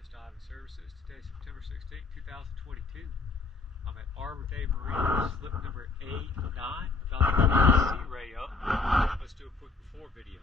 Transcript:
Best Dive and Services. Today, September 16, 2022. I'm at Harbour Marine, slip number 89. Got the sea ray up. Let's do a quick before video.